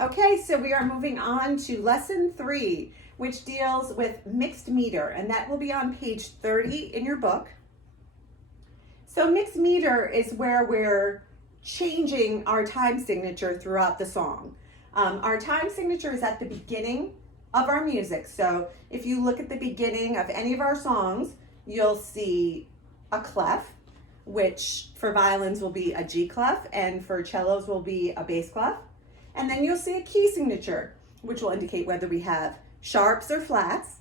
Okay, so we are moving on to lesson 3, which deals with mixed meter, and that will be on page 30 in your book. So mixed meter is where we're changing our time signature throughout the song. Our time signature is at the beginning of our music. So if you look at the beginning of any of our songs, you'll see a clef, which for violins will be a G clef, and for cellos will be a bass clef. And then you'll see a key signature, which will indicate whether we have sharps or flats.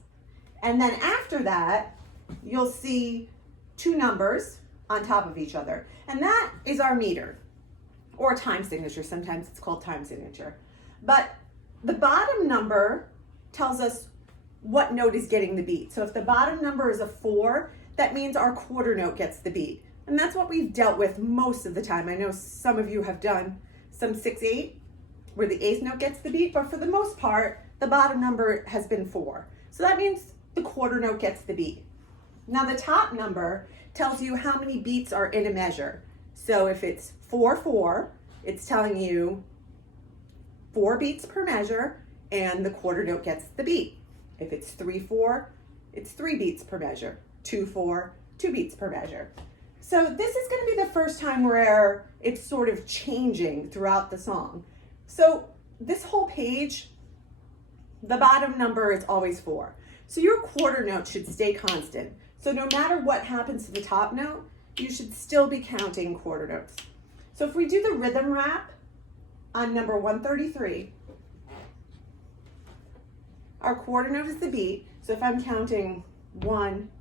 And then after that, you'll see 2 numbers on top of each other. And that is our meter, or time signature. Sometimes it's called time signature. But the bottom number tells us what note is getting the beat. So if the bottom number is a 4, that means our quarter note gets the beat. And that's what we've dealt with most of the time. I know some of you have done some 6/8, where the 8th note gets the beat, but for the most part, the bottom number has been 4. So that means the quarter note gets the beat. Now the top number tells you how many beats are in a measure. So if it's 4/4, it's telling you 4 beats per measure, and the quarter note gets the beat. If it's 3/4, it's 3 beats per measure. 2/4, 2 beats per measure. So this is going to be the first time where it's sort of changing throughout the song. So this whole page, the bottom number is always 4. So your quarter note should stay constant. So no matter what happens to the top note, you should still be counting quarter notes. So if we do the rhythm wrap on number 133, our quarter note is the beat. So if I'm counting 1,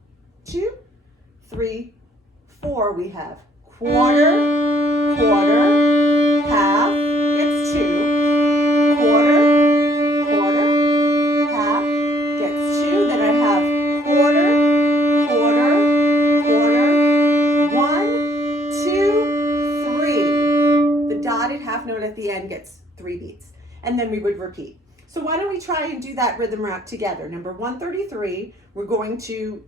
2, 3, 4, we have quarter, quarter, half, gets 2, quarter, quarter, half, gets 2, then I have quarter, quarter, quarter, 1, 2, 3. The dotted half note at the end gets 3 beats, and then we would repeat. So why don't we try and do that rhythm wrap together? Number 133, we're going to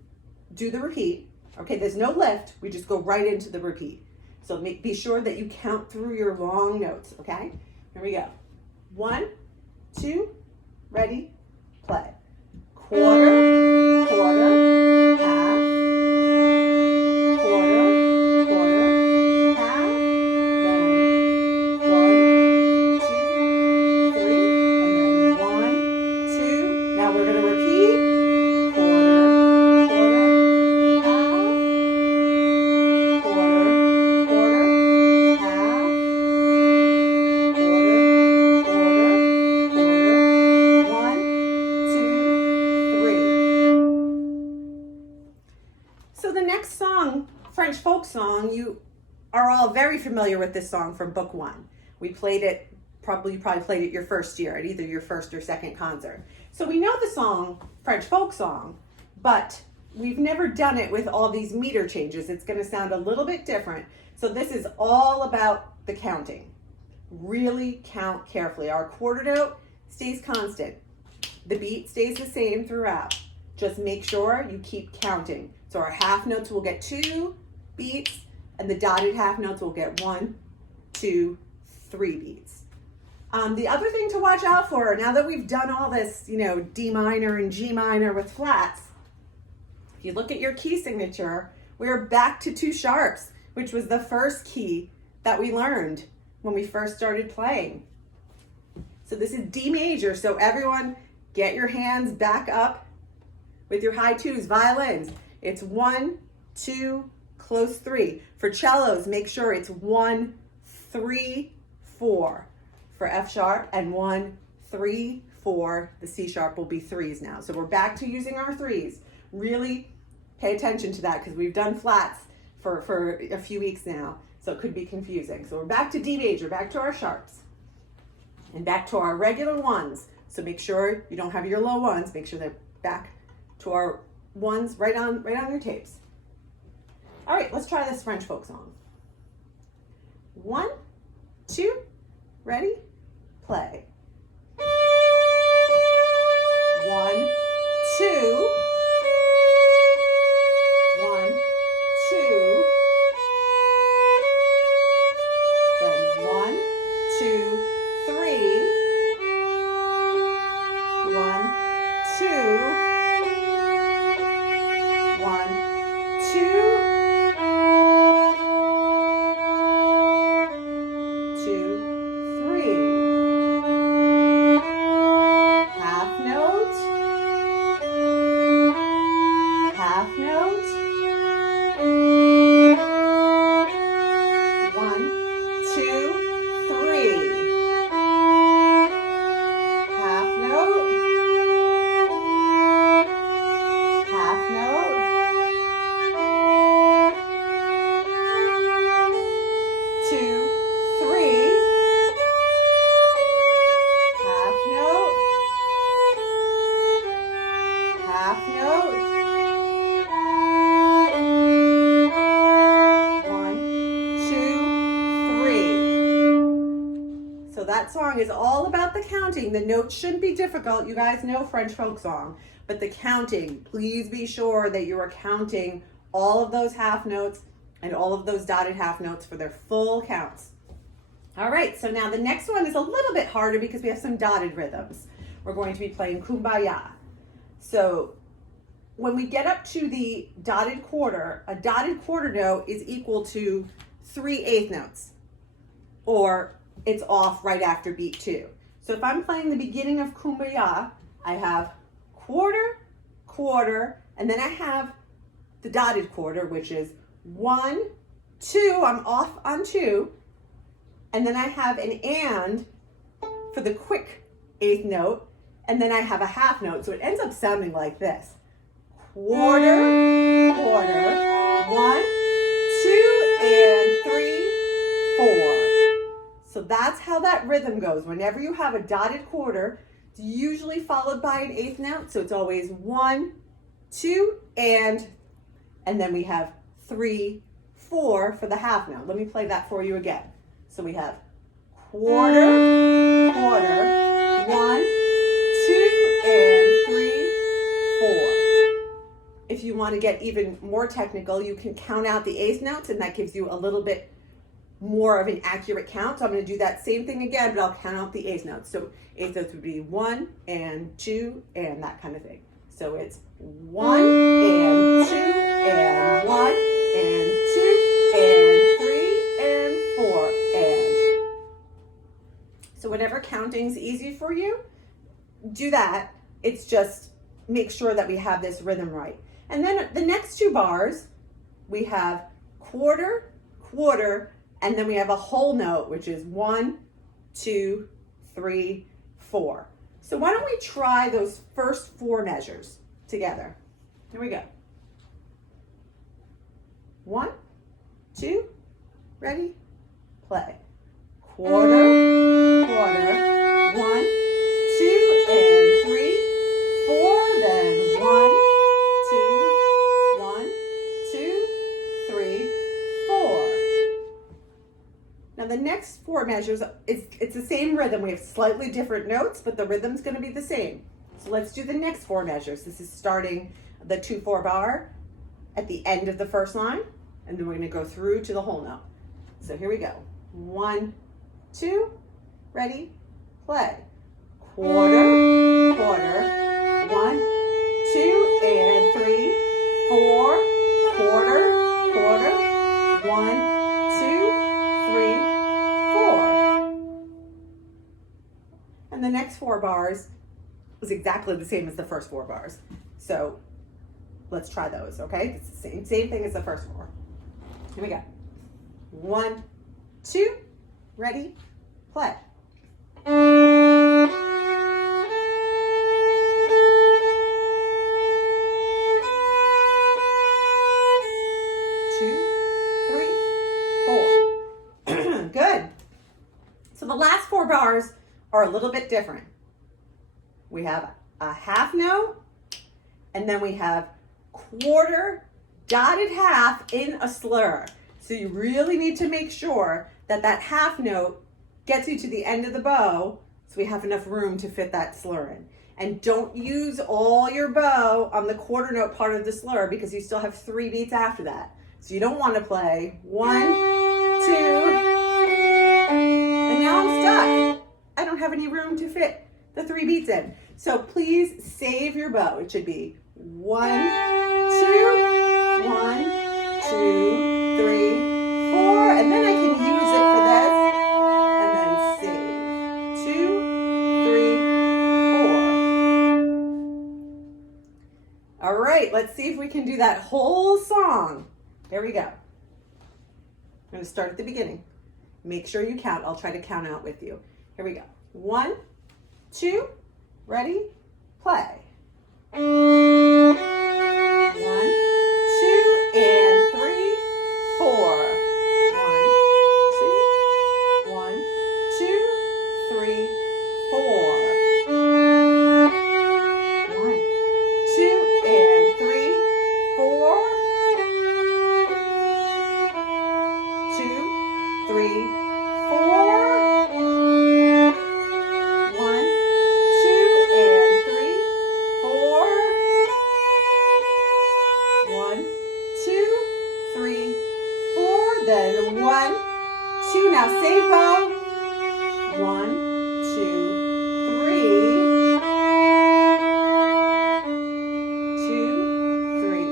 do the repeat. Okay, there's no lift, we just go right into the repeat. So be sure that you count through your long notes, okay? Here we go. 1, 2, ready, play. Quarter, quarter, half, quarter, quarter, half, then 1, 2, 3, and then 1, 2. Now we're gonna repeat. Quarter, quarter, half, quarter, quarter, half, quarter, quarter, quarter, 1, 2, 3. So the next song, French folk song, you are all very familiar with this song from book 1. We played it, you probably played it your first year at either your first or second concert. So we know the song, French folk song, but we've never done it with all these meter changes. It's going to sound a little bit different. So this is all about the counting. Really count carefully. Our quarter note stays constant. The beat stays the same throughout. Just make sure you keep counting. So our half notes will get 2 beats, and the dotted half notes will get 1, 2, 3 beats. The other thing to watch out for, now that we've done all this, D minor and G minor with flats, if you look at your key signature, we're back to 2 sharps, which was the first key that we learned when we first started playing. So this is D major, so everyone get your hands back up with your high 2s, violins. It's 1, 2, close 3. For cellos, make sure it's 1, 3, 4 for F sharp, and 1, 3, 4. The C sharp will be 3s now. So we're back to using our 3s. Really pay attention to that because we've done flats for a few weeks now, so it could be confusing. So we're back to D major, back to our sharps, and back to our regular 1s. So make sure you don't have your low 1s. Make sure they're back to our 1s right on your tapes. All right, let's try this French folk song. 1, 2, ready, play. 1, 2. 1, 2. Then 1, 2, 3. So that song is all about the counting. The notes shouldn't be difficult. You guys know French folk song, but the counting, please be sure that you are counting all of those half notes and all of those dotted half notes for their full counts. All right, so now the next one is a little bit harder because we have some dotted rhythms. We're going to be playing Kumbaya. So when we get up to the dotted quarter, a dotted quarter note is equal to 3/8 notes, or it's off right after beat 2. So if I'm playing the beginning of Kumbaya, I have quarter, quarter, and then I have the dotted quarter, which is 1, 2, I'm off on 2, and then I have an and for the quick 8th note, and then I have a half note, so it ends up sounding like this. Quarter, quarter, 1, 2, and 3, 4. So that's how that rhythm goes. Whenever you have a dotted quarter, it's usually followed by an 8th note, so it's always 1, 2, and then we have 3, 4 for the half note. Let me play that for you again. So we have quarter, quarter, 1, 2, and 3, 4. If you want to get even more technical, you can count out the 8th notes, and that gives you a little bit more of an accurate count. So I'm going to do that same thing again, but I'll count out the 8th notes. So 8th notes would be 1 and 2 and that kind of thing. So it's 1 and 2 and 1 and 2 and 3 and 4 and. So whatever counting's easy for you, do that. It's just make sure that we have this rhythm right. And then the next 2 bars, we have quarter, quarter, and then we have a whole note, which is 1, 2, 3, 4. So why don't we try those first 4 measures together? Here we go. 1, 2, ready, play. Quarter, quarter, 1, 2, and 3, 4, then 1, 2, 1, 2, 3, 4. Now the next 4 measures, it's the same rhythm. We have slightly different notes, but the rhythm's going to be the same. So let's do the next 4 measures. This is starting the 2/4 bar at the end of the first line, and then we're going to go through to the whole note. So here we go. 1, 2, ready, play. Quarter, quarter, 1, 2, and 3, 4, quarter, quarter, 1, 2, 3, 4. And the next 4 bars is exactly the same as the first 4 bars. So let's try those, okay? It's the same thing as the first 4. Here we go. 1, 2, ready, play. 2, 3, 4. Good. So the last 4 bars are a little bit different. We have a half note, and then we have quarter, dotted half in a slur. So you really need to make sure that that half note gets you to the end of the bow, so we have enough room to fit that slur in. And don't use all your bow on the quarter note part of the slur because you still have 3 beats after that. So you don't want to play 1, 2, and now I'm stuck. I don't have any room to fit the 3 beats in. So please save your bow. It should be 1, 2, 1, 2, 3, 4, and then I can use it for this, and then save. 2, 3, 4. All right, let's see if we can do that whole song. There we go. I'm going to start at the beginning. Make sure you count. I'll try to count out with you. Here we go. 1, 2, ready, play. 1, 2, and 3, 4. 1, 2, 3, 4. 1, 2, and 3, 4. 2, 3, 4. 1, 2, 3. 2, 3,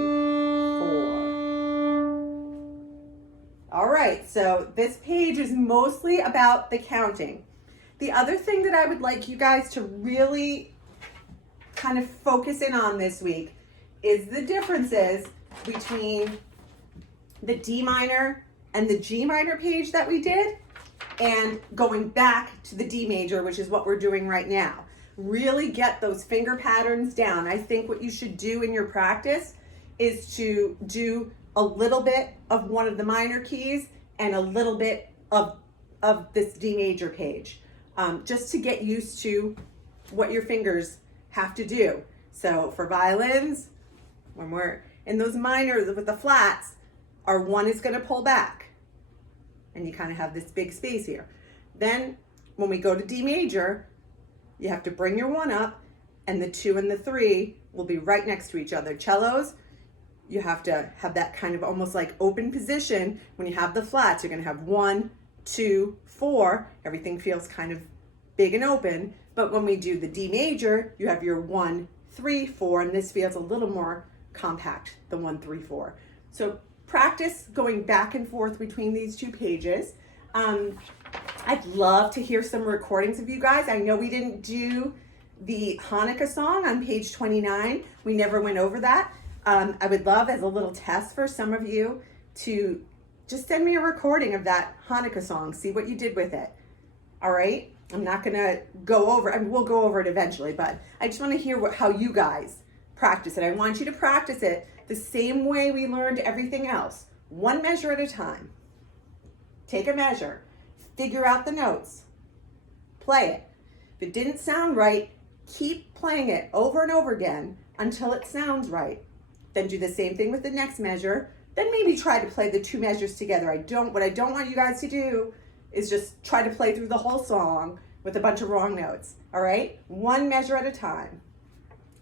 4. All right, so this page is mostly about the counting. The other thing that I would like you guys to really kind of focus in on this week is the differences between the D minor and the G minor page that we did, and going back to the D major, which is what we're doing right now. Really get those finger patterns down. I think what you should do in your practice is to do a little bit of one of the minor keys and a little bit of this D major page, just to get used to what your fingers have to do. So for violins, when we're in those minors with the flats, our 1 is going to pull back, and you kind of have this big space here. Then when we go to D major, you have to bring your 1 up, and the 2 and the 3 will be right next to each other. Cellos, you have to have that kind of almost like open position. When you have the flats, you're going to have 1, 2, 4. Everything feels kind of big and open. But when we do the D major, you have your 1, 3, 4, and this feels a little more compact, the 1, 3, 4. So practice going back and forth between these two pages. I'd love to hear some recordings of you guys. I know we didn't do the Hanukkah song on page 29. We never went over that. I would love, as a little test for some of you, to just send me a recording of that Hanukkah song, see what you did with it. All right? I'm not gonna go over, I mean, we'll go over it eventually, but I just wanna hear how you guys practice it. I want you to practice it the same way we learned everything else. 1 measure at a time. Take a measure, figure out the notes, play it. If it didn't sound right, keep playing it over and over again until it sounds right. Then do the same thing with the next measure. Then maybe try to play the 2 measures together. What I don't want you guys to do is just try to play through the whole song with a bunch of wrong notes. All right? 1 measure at a time.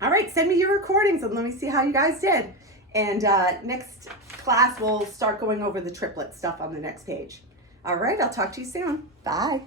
All right, send me your recordings and let me see how you guys did. And next class, we'll start going over the triplet stuff on the next page. All right, I'll talk to you soon. Bye.